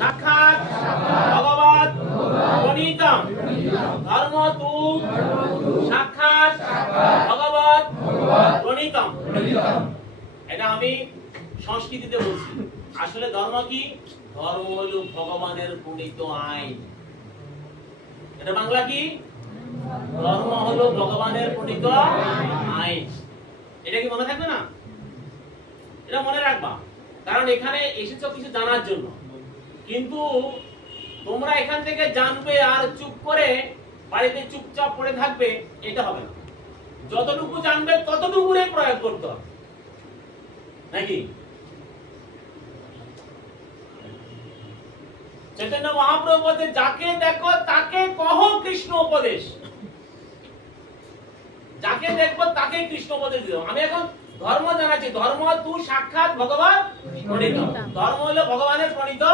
সাক্ষাৎ ভগবৎ প্রণীতম। ধর্ম তু সাক্ষাৎ ভগবৎ প্রণীতম। এটা আমি সংস্কৃতিতে বলছি। আসলে ধর্ম কি? ধর্ম হলো ভগবানের প্রণীত আইন। এটা বাংলা কি? ধর্ম হলো ভগবানের প্রণীত আইন। এটা কি মনে থাকবে না? এটা মনে রাখবা, কারণ এখানে এসেছো কিছু জানার জন্য। কিন্তু তোমরা এখান থেকে জানবে আর চুপ করে বাড়িতে চুপচাপ পড়ে থাকবে, এটা হবে না। যতটুকু জানবে ততটুকুরে প্রয়োগ করতে হবে, নাকি? চৈতন্য মহাপ্রভু বলতে, যাকে দেখো তাকে কহ কৃষ্ণ উপদেশ। যাকে দেখবো তাকে কৃষ্ণ উপদেশ দিও। আমি এখন ধর্ম জানাচ্ছি। ধর্ম তু সাক্ষাৎ ভগবান প্রণীত। ধর্ম হলো ভগবানের প্রণীত